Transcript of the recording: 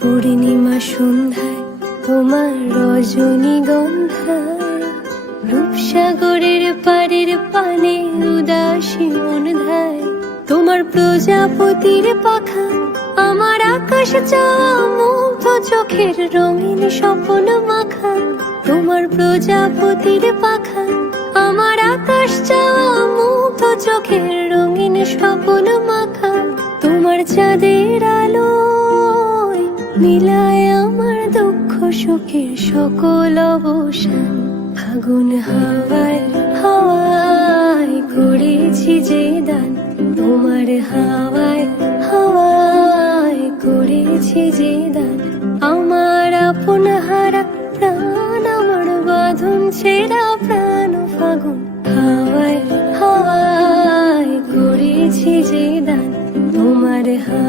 পূর্ণিমা সন্ধ্যায় তোমার রজনীগন্ধায়, রূপসাগরের পাড়ের পানে উদাসী মন ধায়। তোমার প্রজাপতির পাখা আমার আকাশ চাওয়া মুগ্ধ চোখের রঙিন স্বপ্ন মাখা। তোমার প্রজাপতির পাখা আমার আকাশ চাওয়া মুগ্ধ চোখের রঙিন স্বপ্ন মাখা। তোমার চাঁদের আলোয় মিলায় আমার দুঃখ সুখের সকল অবসান। ফাগুন হাওয়ায় হাওয়ায় করেছি যে দান, তোমার হাওয়ায় হাওয়ায় করেছি যে দান। আমার আপন হারা প্রাণ, আমার বাঁধন ছেঁড়া প্রাণ, ফাগুন হাওয়ায় হাওয়ায় করেছি যে দান, তোমার হাওয়ায়